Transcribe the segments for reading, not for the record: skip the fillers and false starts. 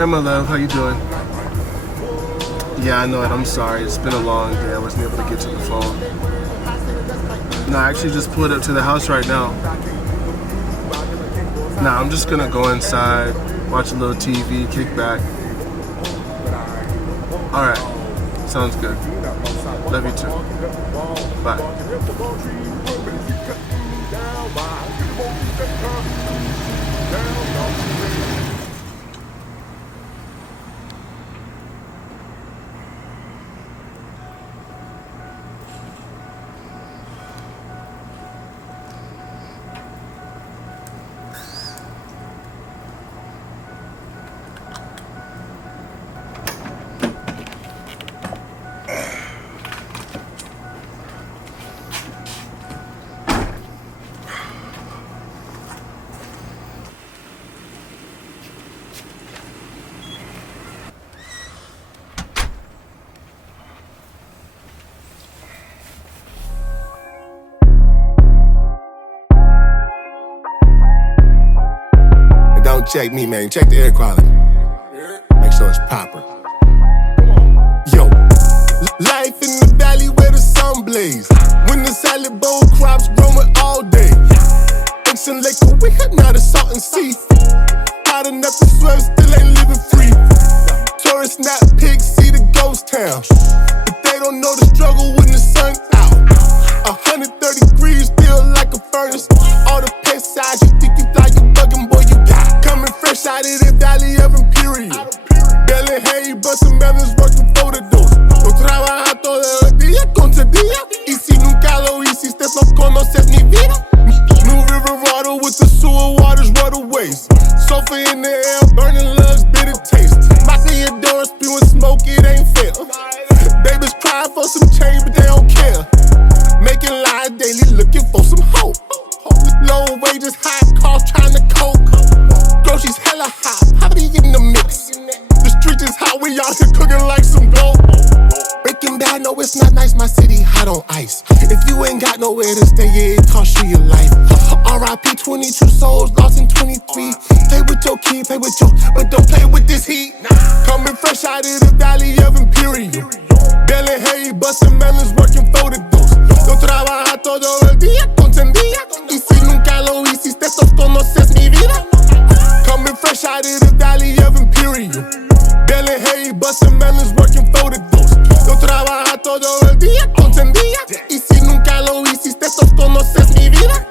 Hey, my love, how you doing? Yeah, I know it. I'm sorry. It's been a long day. I wasn't able to get to the phone. No, I actually just pulled up to the house right now. Nah, I'm just gonna go inside, watch a little TV, kick back. Alright, sounds good. Love you too. Bye. Don't check me, man. Check the air quality. Make sure it's proper. Yo, life in the valley where the sun blaze. When the salad bowl crops growing all day. Fixing Lake Kowika, now the Salton Sea. Hot enough to swim, still ain't living free. Tourists not pigs, see the ghost town. But they don't know the struggle when the sun's out. 130 degrees, still like a furnace. All the pesticides, you think you fly, you bugging, boy, you got. Coming fresh out of the valley of Imperial. Belly hay, bustin' melons, working for the dose. Yo trabaja todo el día con día. Y si nunca lo hiciste, no conoces mi vida. New river water with the sewer waters, waterways. Sulfur in the air, burning lungs, bitter taste. My Theodora spewing smoke, it ain't fair. Babies crying for some change, but they don't care. Making lies daily, looking for some hope. Low wages, high cost, trying to cope. Groceries hella hot, poverty in the mix. The streets is hot, we out here cooking like some gold. Breaking Bad, no, it's not nice, my city hot on ice. If you ain't got nowhere to stay, yeah, it cost you your life. R.I.P. 22 souls lost in 23. Play with your kid, play with your, but don't play with this heat. Coming fresh out of the valley of Imperial. Belly hay, bustin' melons, working for the dose. Yo trabaja todo el día con día. Y si nunca lo hiciste, no conoces mi vida. Coming fresh out of the valley of Imperial. Belly hay, bustin' melons, working for the dose. Yo trabaja todo el día con día. Y si nunca lo hiciste, no conoces mi vida.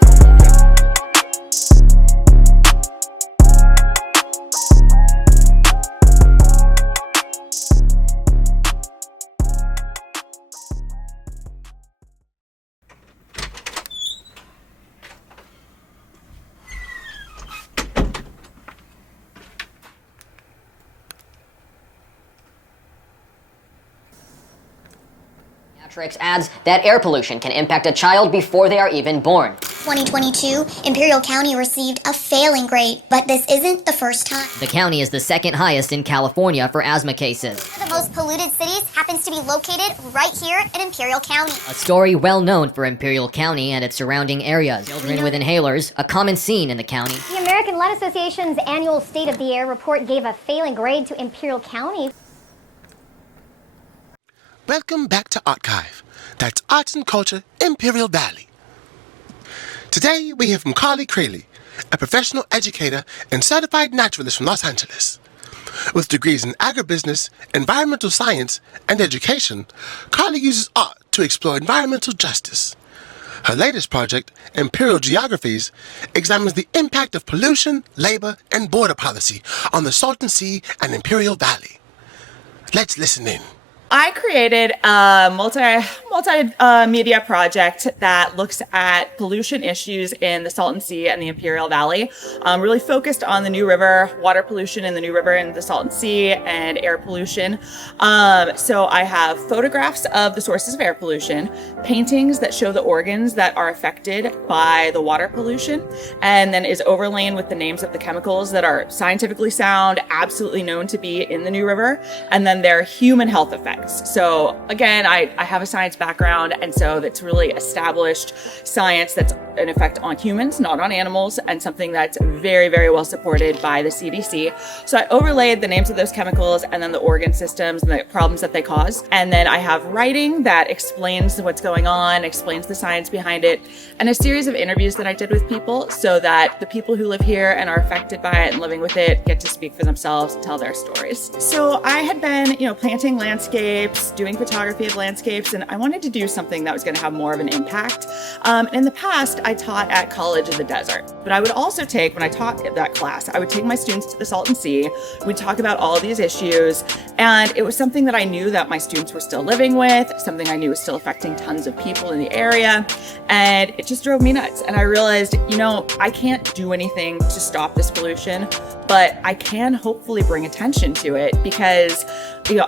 Adds that air pollution can impact a child before they are even born. 2022, Imperial County received a failing grade, but this isn't the first time. The county is the second highest in California for asthma cases. One of the most polluted cities happens to be located right here in Imperial County. A story well known for Imperial County and its surrounding areas. Children with inhalers, a common scene in the county. The American Lung Association's annual State of the Air report gave a failing grade to Imperial County. Welcome back to Archive. That's Arts and Culture, Imperial Valley. Today, we hear from Carly Crayley, a professional educator and certified naturalist from Los Angeles. With degrees in agribusiness, environmental science, and education, Carly uses art to explore environmental justice. Her latest project, Imperial Geographies, examines the impact of pollution, labor, and border policy on the Salton Sea and Imperial Valley. Let's listen in. I created a multimedia project that looks at pollution issues in the Salton Sea and the Imperial Valley, really focused on the New River, water pollution in the New River and the Salton Sea, and air pollution. So I have photographs of the sources of air pollution, paintings that show the organs that are affected by the water pollution, and then is overlain with the names of the chemicals that are scientifically sound, absolutely known to be in the New River, and then their human health effects. effects. So again, I have a science background, and so that's really established science that's an effect on humans, not on animals, and something that's very, very well supported by the CDC. So I overlaid the names of those chemicals and then the organ systems and the problems that they cause. And then I have writing that explains what's going on, explains the science behind it, and a series of interviews that I did with people so that the people who live here and are affected by it and living with it get to speak for themselves and tell their stories. So I had been, planting landscapes, doing photography of landscapes, and I wanted to do something that was going to have more of an impact. In the past, I taught at college in the desert, but I would also take, when I taught that class, I would take my students to the Salton Sea. We'd talk about all these issues, and it was something that I knew that my students were still living with, something I knew was still affecting tons of people in the area, and it just drove me nuts. And I realized, I can't do anything to stop this pollution, but I can hopefully bring attention to it because,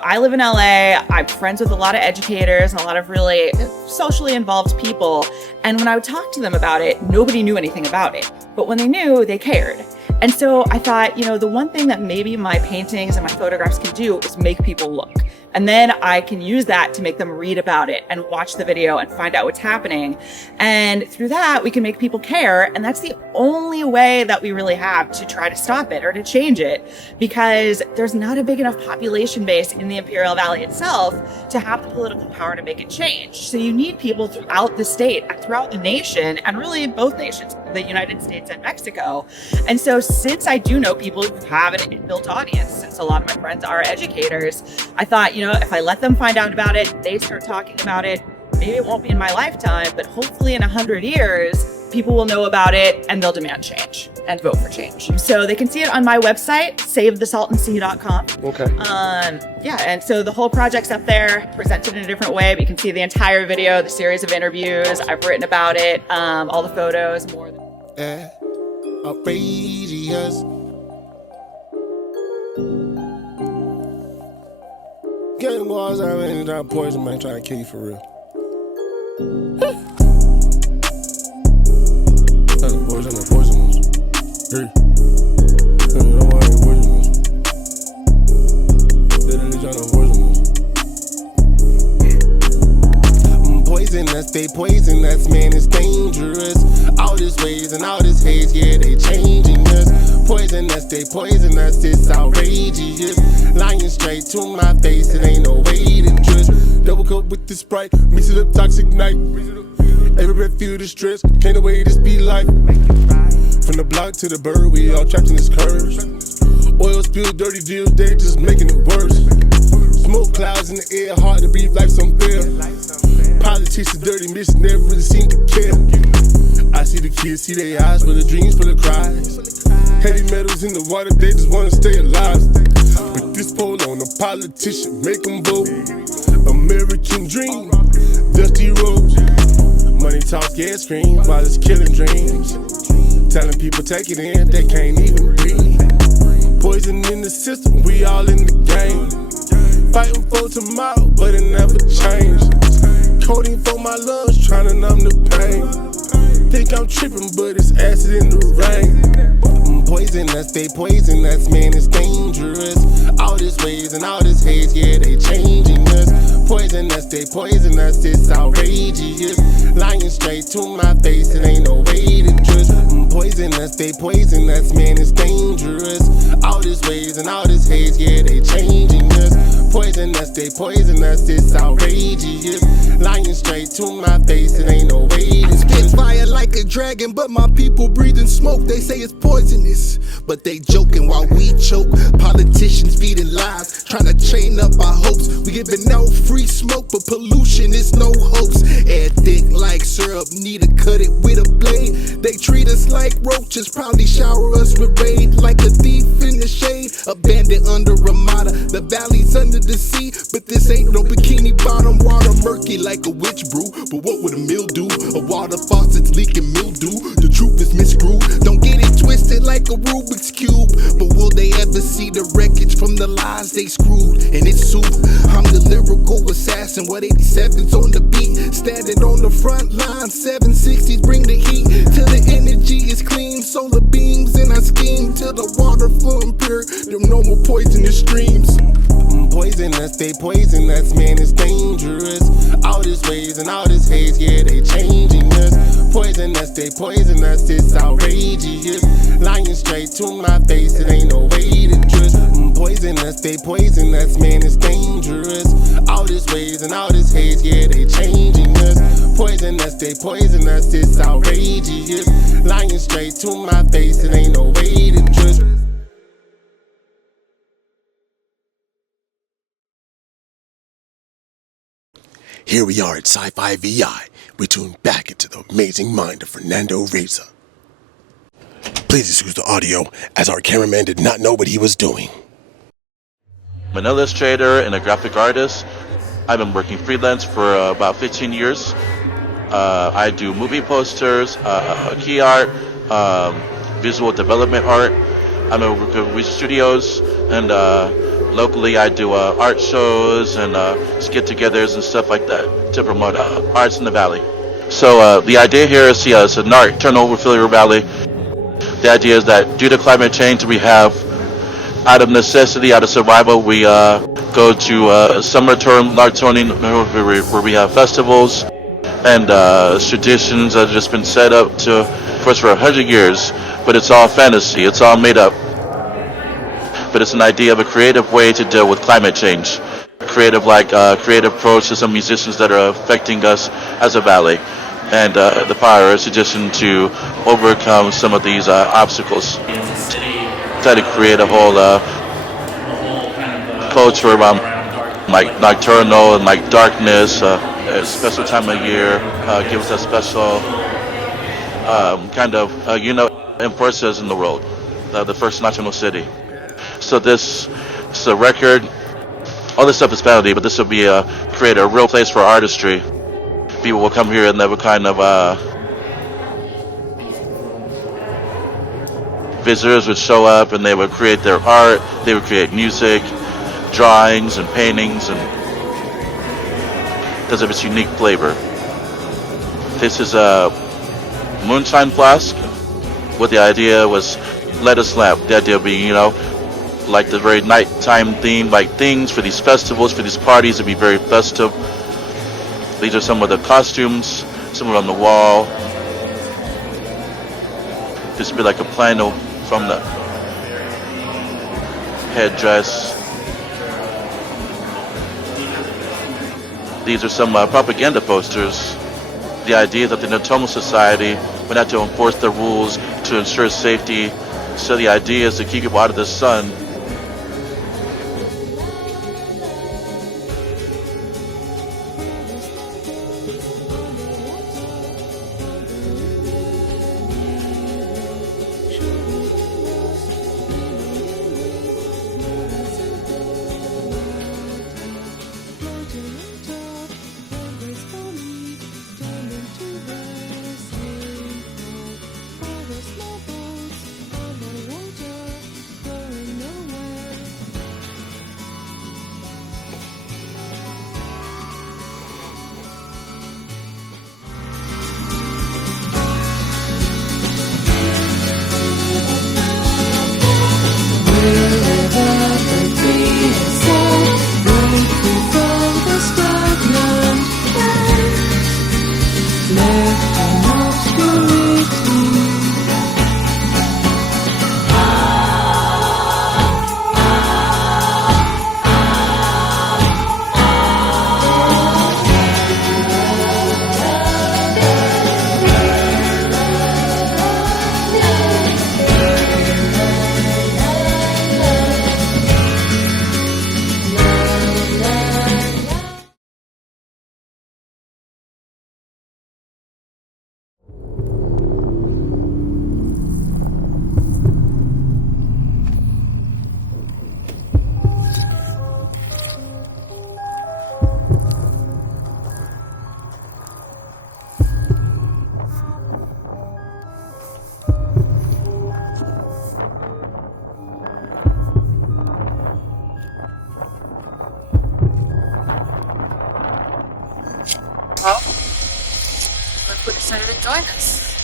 I live in LA, I'm friends with a lot of educators and a lot of really socially involved people. And when I would talk to them about it, nobody knew anything about it. But when they knew, they cared. And so I thought, the one thing that maybe my paintings and my photographs can do is make people look. And then I can use that to make them read about it and watch the video and find out what's happening. And through that, we can make people care. And that's the only way that we really have to try to stop it or to change it, because there's not a big enough population base in the Imperial Valley itself to have the political power to make it change. So you need people throughout the state, throughout the nation, and really both nations, the United States and Mexico. And so since I do know people who have an inbuilt audience, since a lot of my friends are educators, I thought, if I let them find out about it, they start talking about it, maybe it won't be in my lifetime, but hopefully in 100 years, people will know about it and they'll demand change and vote for change. So they can see it on my website, savethesaltonsea.com. Okay. And so the whole project's up there, presented in a different way, but you can see the entire video, the series of interviews. I've written about it, all the photos, more than outrageous. Getting walls, I ain't trying to poison, man, trying to kill you for real. That's a poisonous. Hey. You know why I ain't poisonous? Literally trying to poisonous. They poisonous, man, it's dangerous. All this ways and all this haze, yeah, they changing us. Poisonous, they poisonous, it's outrageous. Lying straight to my face, it ain't no way to trust. Double cup with the Sprite, mix it up, toxic night. Every breath feel the stress, can't the way this be like. From the block to the bird, we all trapped in this curve. Oil spill, dirty deals, they just making it worse. Smoke clouds in the air, hard to breathe like some fear. Politics, dirty mission, never really seem to care. I see the kids, see their eyes full of dreams, full of cries. Heavy metals in the water, they just wanna stay alive. With this poll on a politician, make them vote. American dream, dusty roads. Money talk, yeah, scream, while it's killing dreams. Telling people take it in, they can't even breathe. Poison in the system, we all in the game. Fighting for tomorrow, but it never changed. Codeine for my lungs, trying to numb the pain. Think I'm tripping, but it's acid in the rain. Poisonous, they poisonous, man, it's dangerous. All this ways and all this haze, yeah, they changing us. Poisonous, they poisonous, it's outrageous. Lying straight to my face, it ain't no way to trust. Poisonous, they poisonous, man, it's dangerous. All this ways and all this haze, yeah, they changing us. Poisonous, they poisonous, it's outrageous. Lying straight to my face, it ain't no way to spit fire like a dragon, but my people breathing smoke. They say it's poisonous, but they joking while we choke. Politicians feeding lies, trying to chain up our hopes. We giving out free smoke, but pollution is no hoax. Air thick like syrup, need to cut it with a blade. They treat us like roaches, proudly shower us with rain. Like a thief in the shade, abandoned under Ramada. The valley's under the sea, but this ain't no bikini bottom. Water murky like a witch brew, but what would a mill do? A water faucet's leaking mildew. The truth is miscrewed, don't get it twisted like a Rubik's Cube. But will they ever see the wreckage from the lies they screwed? And it's soup, I'm the lyrical assassin. What 87's on the beat, standing on the front line. 760s bring the heat till the energy is clean. Solar beams in our scheme till the water flowing pure. Them no more poisonous streams. Poison poisonous, they poison us, man, it's dangerous. All this ways and all this haze, yeah, they changing us. Poison us, they poison us, it's outrageous. Lying straight to my face, it ain't no way to trust. Poison us, they poison us, man, it's dangerous. All this ways and all this haze, yeah, they changing us. Poison us, they poison us, it's outrageous. Lying straight to my face, it ain't no way to trust. Here we are at Sci-Fi VI. We tune back into the amazing mind of Fernando Reza. Please excuse the audio, as our cameraman did not know what he was doing. I'm an illustrator and a graphic artist. I've been working freelance for about 15 years. I do movie posters, key art, visual development art. I'm a worker with studios, and locally I do art shows and get-togethers and stuff like that to promote arts in the valley. So the idea here is, it's an art turnover Imperial Valley. The idea is that due to climate change, we have, out of necessity, out of survival, we go to summer term, large turning, where we have festivals and traditions that have just been set up for us for 100 years, but it's all fantasy, it's all made up. But it's an idea of a creative way to deal with climate change. Creative approach to some musicians that are affecting us as a valley. And the power is suggestion to overcome some of these obstacles. Try to create a whole culture around like nocturnal and like darkness, a special time of year, gives us a special imports us in the world, the first national city. So this is a record. All this stuff is vanity, but this will be create a real place for artistry. People will come here and they will kind of visitors would show up and they would create their art. They would create music, drawings, and paintings, and does have its unique flavor. This is a moonshine flask. What the idea was, let us lamp. The idea being, like the very nighttime theme, like things for these festivals, for these parties to be very festive. These are some of the costumes, some are on the wall. This would be like a plano from the headdress. These are some propaganda posters. The idea is that the Natomo Society would have to enforce the rules to ensure safety. So the idea is to keep people out of the sun. Well, look who decided to join us.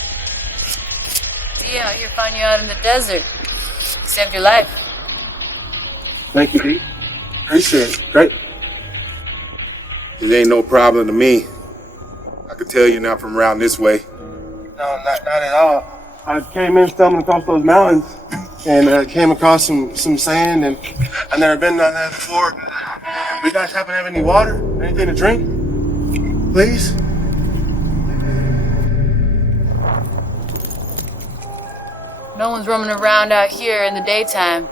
See out here, find you out in the desert. Saved your life. Thank you, Pete. Appreciate it. Great. It ain't no problem to me. I could tell you're not from around this way. No, not at all. I came in stumbling across those mountains and came across some sand, and I've never been down there before. You guys happen to have any water? Anything to drink? Please? No one's roaming around out here in the daytime.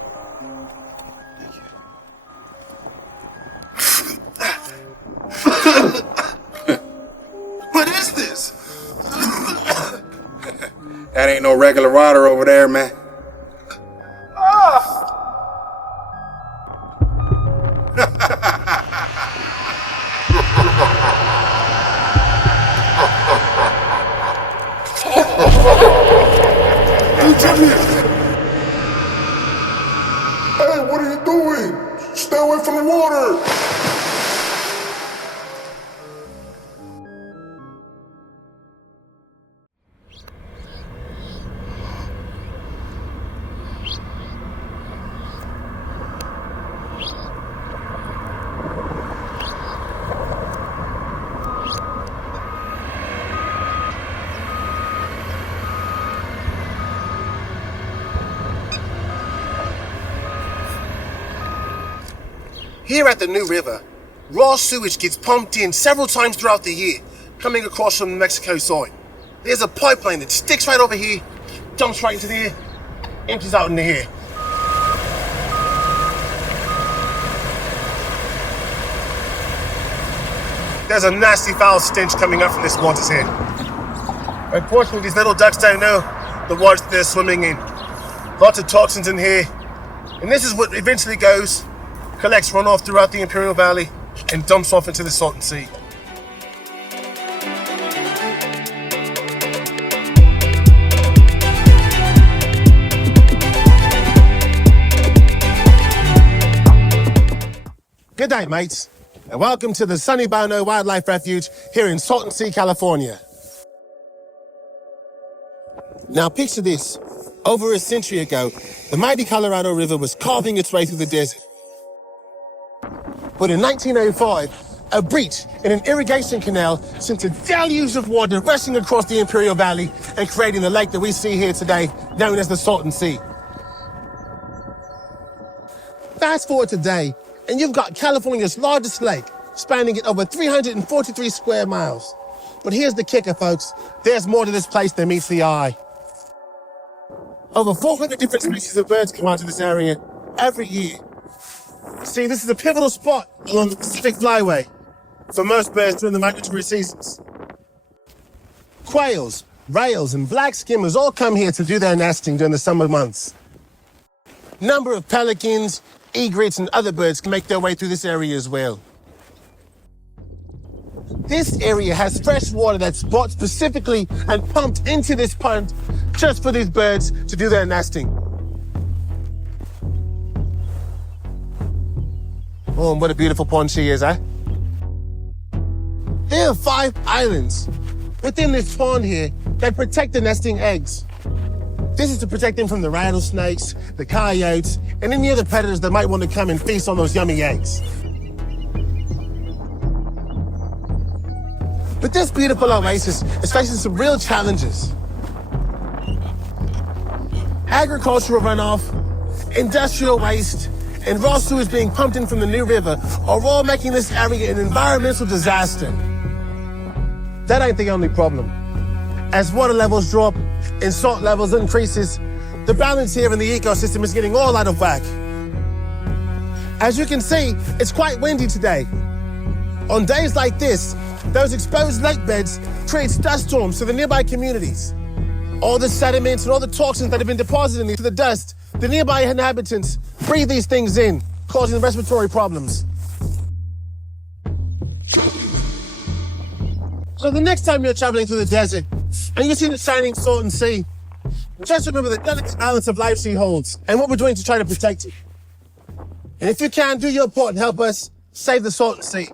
What is this? That ain't no regular water over there, man. Hey, what are you doing? Stay away from the water! Here at the New River, raw sewage gets pumped in several times throughout the year, coming across from the Mexico side. There's a pipeline that sticks right over here, dumps right into there, empties out into here. There's a nasty foul stench coming up from this water's head. Unfortunately, these little ducks don't know the waters that they're swimming in. Lots of toxins in here, and this is what eventually goes, collects runoff throughout the Imperial Valley, and dumps off into the Salton Sea. Good night, mates, and welcome to the Sunny Bono Wildlife Refuge here in Salton Sea, California. Now picture this. Over a century ago, the mighty Colorado River was carving its way through the desert. But in 1905, a breach in an irrigation canal sent a deluge of water rushing across the Imperial Valley and creating the lake that we see here today, known as the Salton Sea. Fast forward today, and you've got California's largest lake, spanning it over 343 square miles. But here's the kicker, folks. There's more to this place than meets the eye. Over 400 different species of birds come out to this area every year. See, this is a pivotal spot along the Pacific Flyway for most birds during the migratory seasons. Quails, rails, and black skimmers all come here to do their nesting during the summer months. Number of pelicans, egrets, and other birds can make their way through this area as well. This area has fresh water that's brought specifically and pumped into this pond just for these birds to do their nesting. Oh, and what a beautiful pond she is, eh? There are 5 islands within this pond here that protect the nesting eggs. This is to protect them from the rattlesnakes, the coyotes, and any other predators that might want to come and feast on those yummy eggs. But this beautiful oasis is facing some real challenges. Agricultural runoff, industrial waste, and raw sewage being pumped in from the New River are all making this area an environmental disaster. That ain't the only problem. As water levels drop and salt levels increases, the balance here in the ecosystem is getting all out of whack. As you can see, it's quite windy today. On days like this, those exposed lake beds create dust storms to the nearby communities. All the sediments and all the toxins that have been deposited into the dust, the nearby inhabitants breathe these things in, causing respiratory problems. So the next time you're traveling through the desert and you see the shining Salton Sea, just remember the delicate balance of life she holds and what we're doing to try to protect it. And if you can, do your part and help us save the Salton Sea.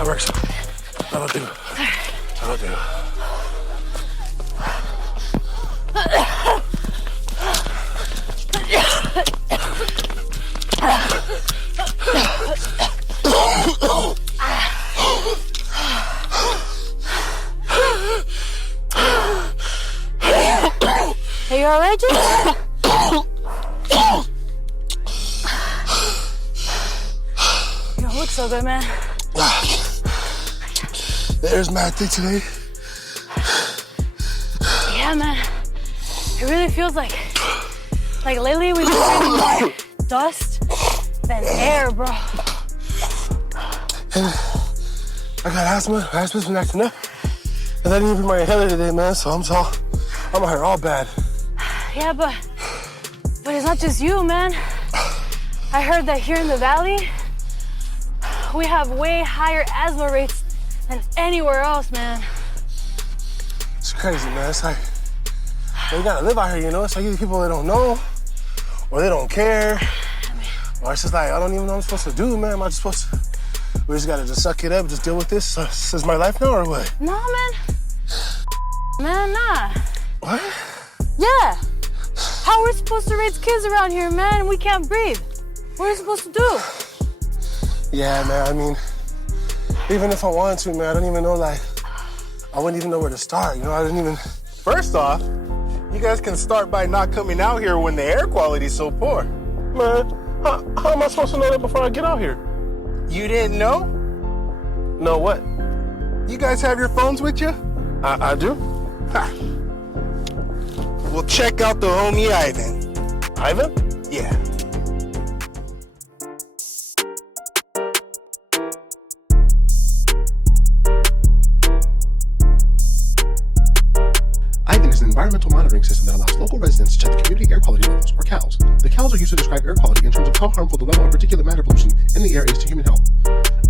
That works. That'll do. That'll do. Are you alright, Jake? You don't look so good, man. The air's mad thick today. Yeah, man. It really feels like lately we've been breathing more dust than air, bro. And I got asthma. Asthma's been acting up. And I didn't even bring my inhaler today, man, so I'm out here all bad. Yeah, but it's not just you, man. I heard that here in the valley, we have way higher asthma rates than anywhere else, man. It's crazy, man. It's like, you gotta live out here, you know? It's like either people that don't know, or they don't care, or it's just like, I don't even know what I'm supposed to do, man. Am I just supposed to, we just gotta just suck it up, just deal with this? This is my life now, or what? No, man. Man, nah. What? Yeah. How are we supposed to raise kids around here, man? We can't breathe. What are we supposed to do? Yeah, man, I mean, even if I wanted to, man, I don't even know, like, I wouldn't even know where to start, you know? I didn't even... First off, you guys can start by not coming out here when the air quality is so poor. Man, how am I supposed to know that before I get out here? You didn't know? Know what? You guys have your phones with you? I do. Ha. Well, check out the homie Ivan. Ivan? Yeah. Ivan is an environmental monitoring system that allows local residents to check the community air quality levels, or CALs. The CALs are used to describe air quality in terms of how harmful the level of particulate matter pollution in the air is to human health.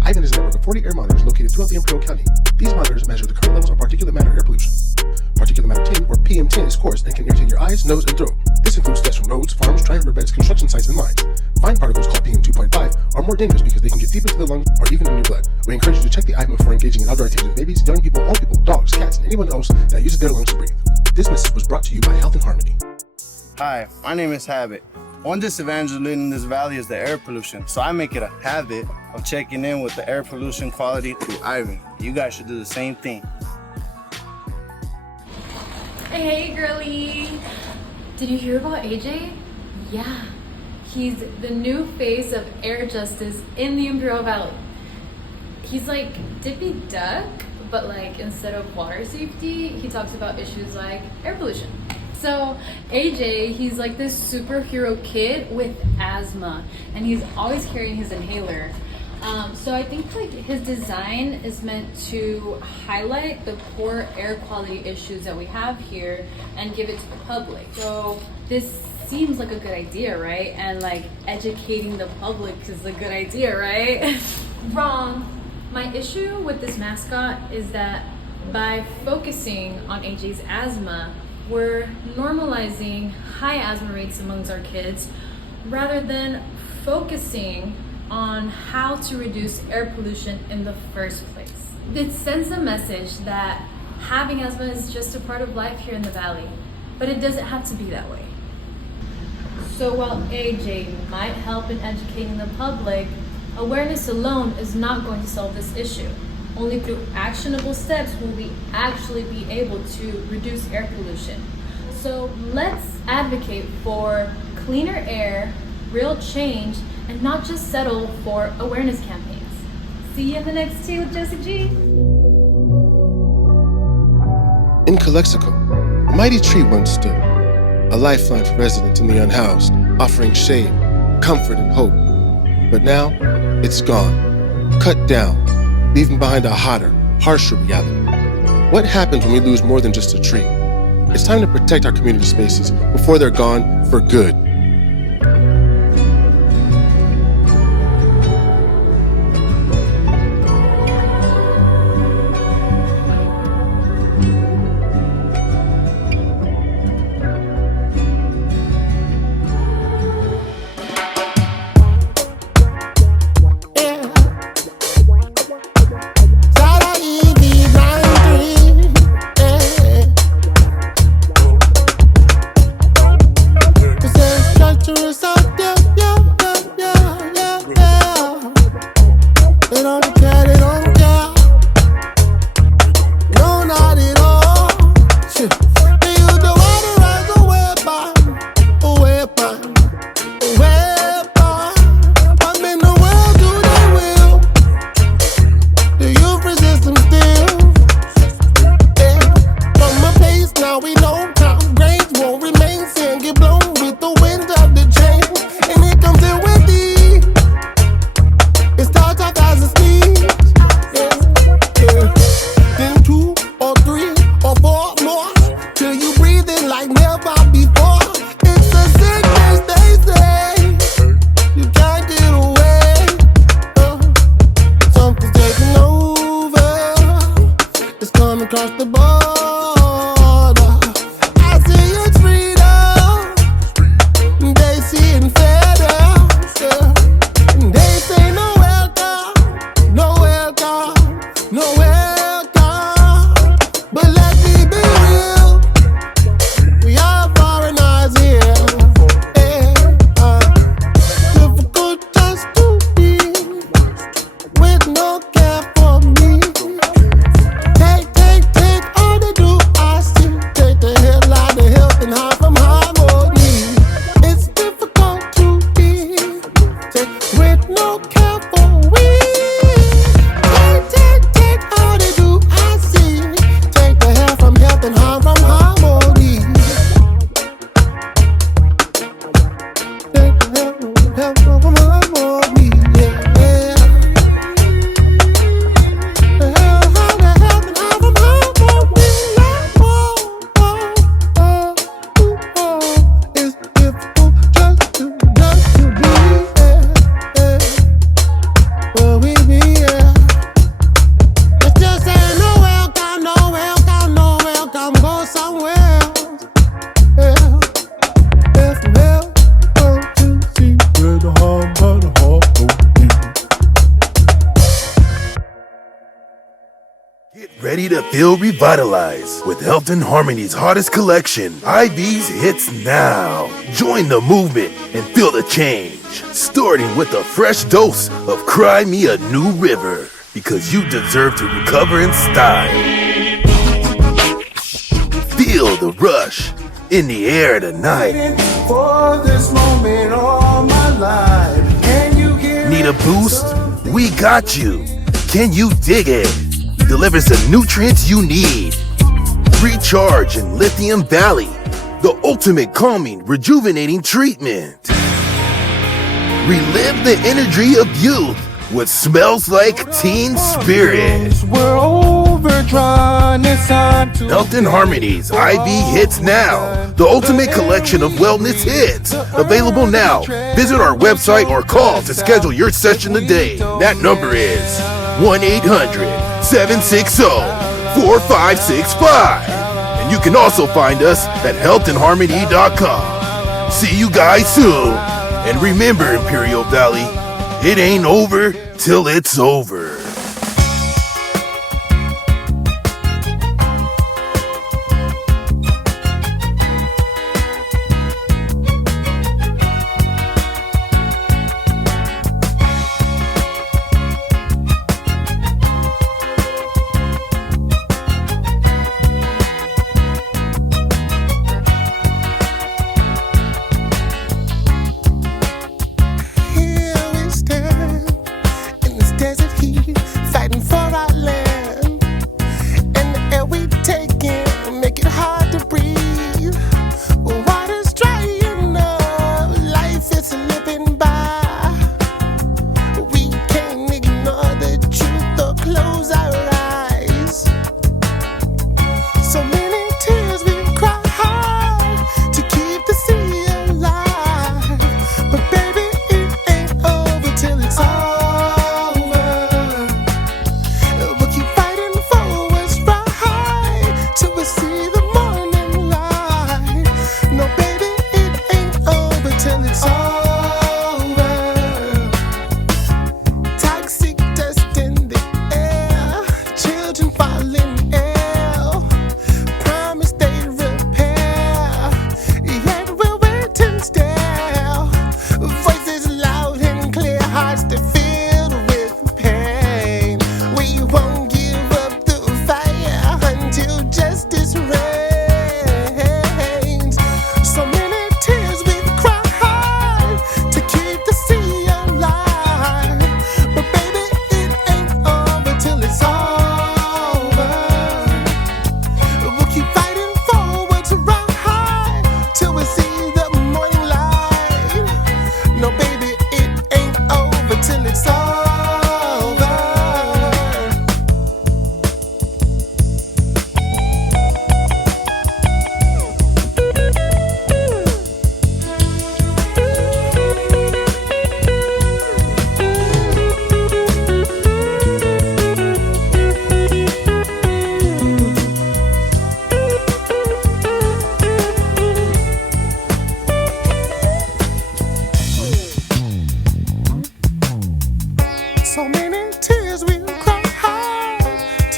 Ivan is a network of 40 air monitors located throughout the Imperial County. These monitors measure the current levels of particulate matter air pollution. Particulate matter 10, or PM10, is coarse and can irritate your eyes, nose, and throat. This includes dust from roads, farms, dry riverbeds, construction sites, and mines. Fine particles, called PM2.5, are more dangerous because they can get deep into the lungs or even in your blood. We encourage you to check the Ivan before engaging in outdoor activities with babies, young people, old people, dogs, cats, and anyone else that uses their lungs to breathe. This message was brought to you by Health and Harmony. Hi, my name is Habit. One disadvantage of living in this valley is the air pollution, so I make it a habit of checking in with the air pollution quality through Ivan. You guys should do the same thing. Hey girlie! Did you hear about AJ? Yeah, he's the new face of air justice in the Imperial Valley. He's like Dippy Duck, but like instead of water safety, he talks about issues like air pollution. So AJ, he's like this superhero kid with asthma, and he's always carrying his inhaler. So I think like his design is meant to highlight the poor air quality issues that we have here and give it to the public. So this seems like a good idea, right? And like educating the public is a good idea, right? Wrong. My issue with this mascot is that by focusing on AJ's asthma, we're normalizing high asthma rates amongst our kids rather than focusing on how to reduce air pollution in the first place. It sends a message that having asthma is just a part of life here in the valley, but it doesn't have to be that way. So while AJ might help in educating the public, awareness alone is not going to solve this issue. Only through actionable steps will we actually be able to reduce air pollution. So let's advocate for cleaner air, real change, and not just settle for awareness campaigns. See you in the next Tea with Jessie G. In Calexico, a mighty tree once stood, a lifeline for residents and the unhoused, offering shade, comfort, and hope. But now, it's gone, cut down, leaving behind a hotter, harsher reality. What happens when we lose more than just a tree? It's time to protect our community spaces before they're gone for good. across the border. I see it's freedom. They see it freedom. They say no welcome, no welcome, no welcome. But let me be real, we are foreigners here. Difficult just to be with no care for me. Take all they do, I see. Take the hell out of health and hide from harmony. It's difficult to be with no care for we. Take all they do, I see. Take the hell from health and harm from harmony. Take the hell from harmony, yeah. The hell and harm from harmony. It's difficult just to be, where we be, It's just saying no welcome, no welcome, no welcome. Go somewhere else. If welcome to see where the harm by the heart will be. Get ready to feel revitalized with Helton Harmony's hottest collection, IV's Hits Now. Join the movement and feel the change, starting with a fresh dose of Cry Me a New River, because you deserve to recover in style. Feel the rush in the air tonight. For this moment all my life, can you give Need a boost? We got you. Can you dig it? Delivers the nutrients you need. Recharge in Lithium Valley, the ultimate calming, rejuvenating treatment. Relive the energy of youth with Smells Like Teen Spirit. we're overdrawn, it's time to Helton Harmony's IV Hits Now, the ultimate collection of wellness hits. Available now. Visit our website or call to schedule your session today. That number is 1-800-760-4565. And you can also find us at healthandharmony.com. See you guys soon. And remember, Imperial Valley, it ain't over till it's over. Here we stand in this desert heat.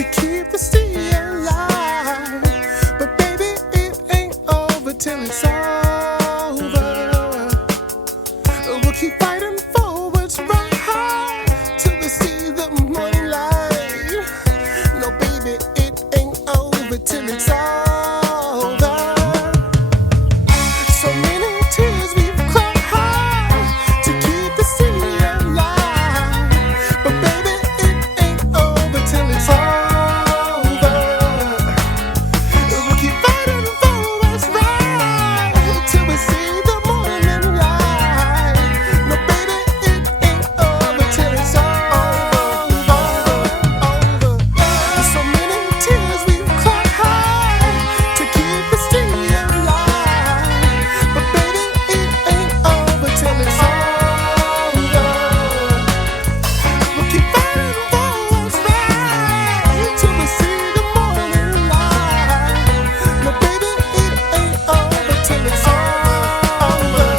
to keep the sea alive. But baby, it ain't over till it's over. We'll keep fighting forwards right till we see the morning light. No, baby, it ain't over till it's over. So many tears we've cried to keep the sea alive. But baby, it ain't over till it's over. We'll keep fighting forwards right till we see the morning light. No, baby, it ain't over till it's over. So many tears we've cried to keep the sea alive. But baby, it ain't over till it's over. We'll keep fighting forwards right till we see the morning light. No, baby, it ain't over till it's over.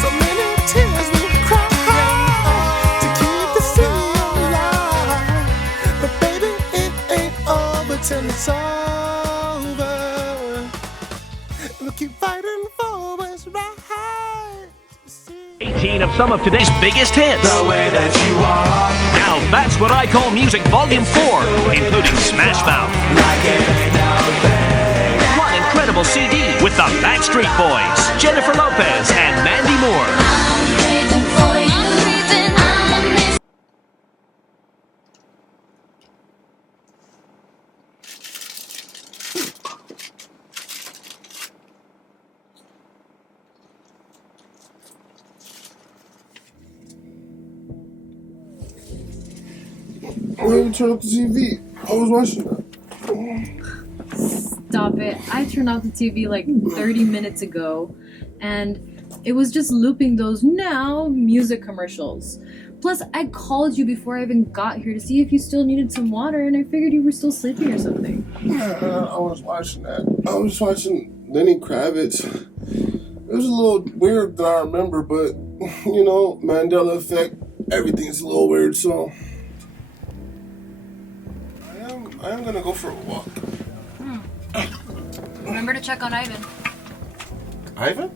So many tears we've cried to keep the sea alive. But baby, it ain't over till it's over. We'll keep fighting forwards right. 18 of some of today's biggest hits. The way that you are. Now that's what I call music volume 4, including Smash Mouth. One incredible CD with the Backstreet Boys, Jennifer Lopez, and Mandy Moore. Why didn't you turn off the TV? I was watching that. Stop it. I turned off the TV like 30 minutes ago, and it was just looping those now music commercials. Plus, I called you before I even got here to see if you still needed some water, and I figured you were still sleeping or something. I was watching that. I was watching Lenny Kravitz. It was a little weird than I remember, but, you know, Mandela effect, everything's a little weird, so I am gonna go for a walk. Remember to check on Ivan. Ivan?